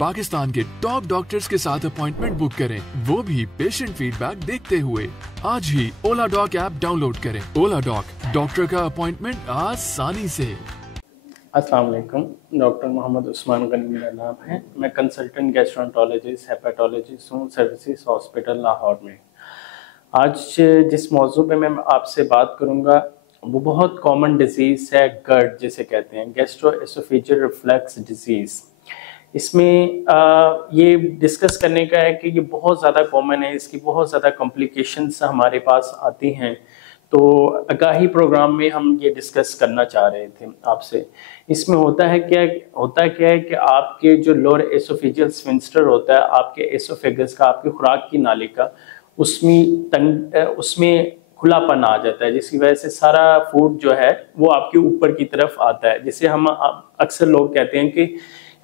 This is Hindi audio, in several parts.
पाकिस्तान के टॉप डॉक्टर्स के साथ अपॉइंटमेंट बुक करें, वो भी पेशेंट फीडबैक देखते हुए। आज ही ओला डॉक ऐप डाउनलोड करें। ओला डॉक, डॉक्टर का अपॉइंटमेंट आसानी से। अस्सलाम वालेकुम, डॉक्टर मोहम्मद उस्मान गनी मेरा नाम है। मैं कंसल्टेंट गैस्ट्रोएंटरोलॉजिस्ट हेपेटोलॉजिस्ट हूँ सर्विसेज हॉस्पिटल लाहौर में। आज जिस मौजू पे मैं आपसे बात करूँगा वो बहुत कॉमन डिजीज़ है, GERD जिसे कहते हैं, गैस्ट्रोएसोफेजियल रिफ्लक्स डिजीज़। इसमें ये डिस्कस करने का है कि ये बहुत ज़्यादा कॉमन है, इसकी बहुत ज़्यादा कॉम्प्लिकेशंस हमारे पास आती हैं। तो आगाही प्रोग्राम में हम ये डिस्कस करना चाह रहे थे आपसे। इसमें होता क्या है कि आपके जो लोअर एसोफेजियल स्फिंक्टर होता है, आपके एसोफेगस का, आपकी खुराक की नाली का, उसमें खुलापन आ जाता है, जिसकी वजह से सारा फूड जो है वो आपके ऊपर की तरफ आता है, जिसे हम अक्सर लोग कहते हैं कि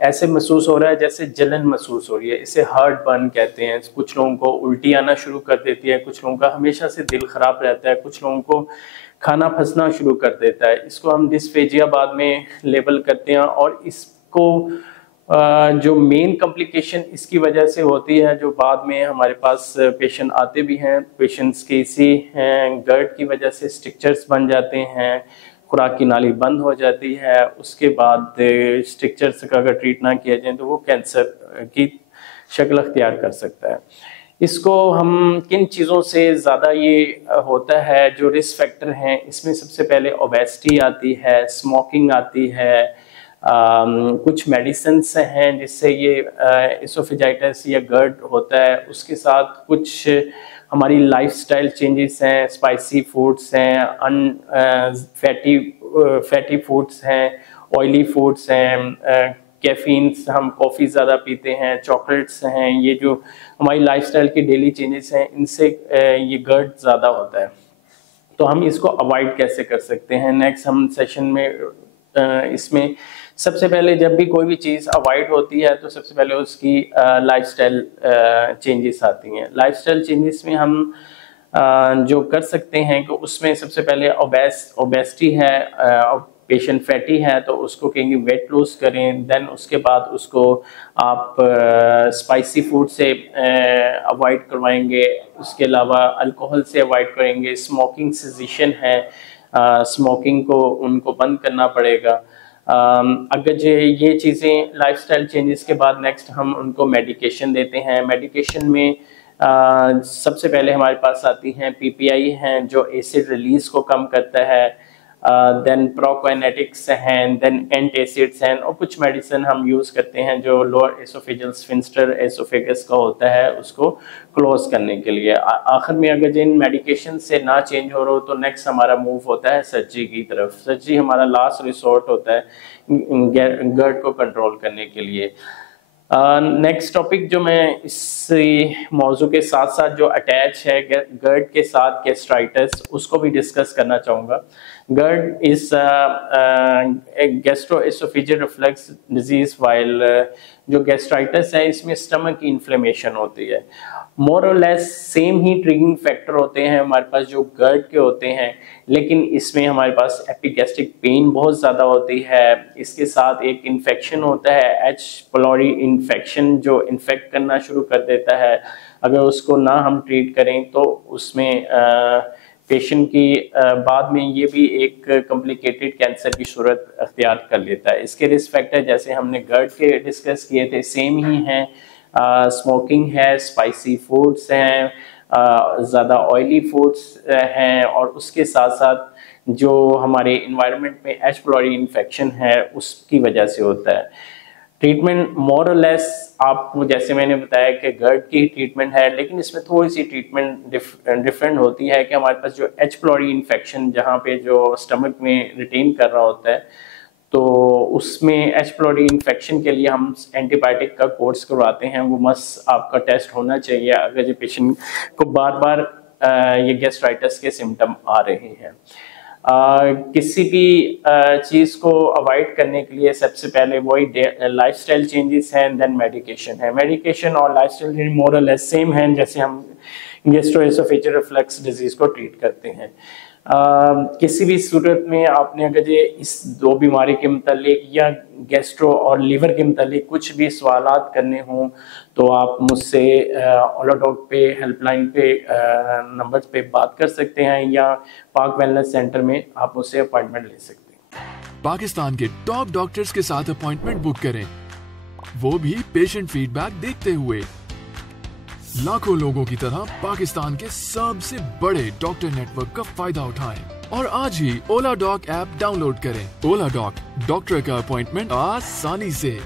ऐसे महसूस हो रहा है जैसे जलन महसूस हो रही है। इसे हार्ट बर्न कहते हैं। कुछ लोगों को उल्टी आना शुरू कर देती है, कुछ लोगों का हमेशा से दिल खराब रहता है, कुछ लोगों को खाना फंसना शुरू कर देता है। इसको हम डिस्फेजिया बाद में लेबल करते हैं। और इसको जो मेन कॉम्प्लिकेशन इसकी वजह से होती है, जो बाद में हमारे पास पेशेंट आते भी हैं, पेशेंट्स के इसी GERD की वजह से स्ट्रिक्चर्स बन जाते हैं, खुराक की नाली बंद हो जाती है। उसके बाद स्ट्रिक्चर्स का अगर ट्रीट ना किया जाए तो वो कैंसर की शक्ल अख्तियार कर सकता है। इसको हम किन चीज़ों से ज़्यादा ये होता है, जो रिस्क फैक्टर हैं, इसमें सबसे पहले ओबेसिटी आती है, स्मोकिंग आती है, कुछ मेडिसिन्स हैं जिससे ये एसोफेजाइटिस या GERD होता है। उसके साथ कुछ हमारी लाइफस्टाइल चेंजेस हैं, स्पाइसी फूड्स हैं, फैटी फूड्स हैं, ऑयली फूड्स हैं, कैफीन्स, हम कॉफ़ी ज़्यादा पीते हैं, चॉकलेट्स हैं। ये जो हमारी लाइफस्टाइल के डेली चेंजेस हैं, इनसे ये GERD ज़्यादा होता है। तो हम इसको अवॉइड कैसे कर सकते हैं, नेक्स्ट हम सेशन में इसमें सबसे पहले जब भी कोई भी चीज़ अवॉइड होती है तो सबसे पहले उसकी लाइफस्टाइल चेंजेस आती हैं। लाइफस्टाइल चेंजेस में हम जो कर सकते हैं कि उसमें सबसे पहले ओबेसिटी है, पेशेंट फैटी है तो उसको कहेंगे वेट लॉस करें। देन उसके बाद उसको आप स्पाइसी फूड से अवॉइड करवाएंगे। उसके अलावा अल्कोहल से अवॉइड करेंगे। स्मोकिंग सेसेशन है, स्मोकिंग को उनको बंद करना पड़ेगा। अगर ये चीज़ें लाइफस्टाइल चेंजेस के बाद नेक्स्ट हम उनको मेडिकेशन देते हैं। मेडिकेशन में सबसे पहले हमारे पास आती हैं PPI हैं, जो एसिड रिलीज को कम करता है। देन प्रोकाइनेटिक्स हैं, देन एंटासिड्स हैं, और कुछ मेडिसिन हम यूज़ करते हैं जो लोअर एसोफेजियल स्फिंक्टर एसोफेगस का होता है उसको क्लोज करने के लिए। आखिर में अगर जिन मेडिकेशन से ना चेंज हो रहा हो तो नेक्स्ट हमारा मूव होता है सर्जरी की तरफ। सर्जरी हमारा लास्ट रिसोर्ट होता है GERD को कंट्रोल करने के लिए। नेक्स्ट टॉपिक जो मैं इस मौजू के साथ साथ जो अटैच है GERD के साथ गैस्ट्राइटिस, उसको भी डिस्कस करना चाहूँगा। GERD is gastro-oesophageal reflux disease, while जो गैस्ट्राइटिस है इसमें स्टमक की इन्फ्लेमेशन होती है। मोर और लेस सेम ही ट्रिगरिंग फैक्टर होते हैं हमारे पास जो GERD के होते हैं, लेकिन इसमें हमारे पास एपिगैस्ट्रिक पेन बहुत ज़्यादा होती है। इसके साथ एक इन्फेक्शन होता है, H pylori इन्फेक्शन, जो इन्फेक्ट करना शुरू कर देता है। अगर उसको ना हम ट्रीट करें तो उसमें पेशेंट की बाद में ये भी एक कॉम्प्लिकेटेड कैंसर की सूरत अख्तियार कर लेता है। इसके रिस्क फैक्टर जैसे हमने GERD के डिस्कस किए थे सेम ही हैं। स्मोकिंग है, स्पाइसी फूड्स हैं, ज़्यादा ऑयली फूड्स हैं, और उसके साथ साथ जो हमारे इन्वायरमेंट में H pylori इन्फेक्शन है उसकी वजह से होता है। ट्रीटमेंट मोर और लेस आपको जैसे मैंने बताया कि GERD की ट्रीटमेंट है, लेकिन इसमें थोड़ी सी ट्रीटमेंट डिफरेंट होती है कि हमारे पास जो H pylori इन्फेक्शन जहाँ पे जो स्टमक में रिटेन कर रहा होता है, तो उसमें H pylori इन्फेक्शन के लिए हम एंटीबायोटिक का कोर्स करवाते हैं। वो मस्ट आपका टेस्ट होना चाहिए अगर जो पेशेंट को बार बार ये गैस्ट्राइटिस के सिम्टम आ रहे हैं। किसी भी चीज़ को अवॉइड करने के लिए सबसे पहले वही लाइफस्टाइल चेंजेस हैं, देन मेडिकेशन है। मेडिकेशन और लाइफस्टाइल मोर और लेस सेम हैं जैसे हम गैस्ट्रोएसोफेजियल रिफ्लक्स डिजीज़ को ट्रीट करते हैं। किसी भी सूरत में आपने अगर ये इस दो बीमारी के मुतालिक या गैस्ट्रो और लीवर के मुतालिक कुछ भी सवालात करने हों तो आप मुझसे ओला डॉग पे हेल्पलाइन पे नंबर पे बात कर सकते हैं या पाक वेलनेस सेंटर में आप मुझसे अपॉइंटमेंट ले सकते हैं। पाकिस्तान के टॉप डॉक्टर्स के साथ अपॉइंटमेंट बुक करें, वो भी पेशेंट फीडबैक देखते हुए। लाखों लोगों की तरह पाकिस्तान के सबसे बड़े डॉक्टर नेटवर्क का फायदा उठाएं और आज ही ओला डॉग ऐप डाउनलोड करें। ओला डॉग, डॉक्टर का अपॉइंटमेंट आसानी से।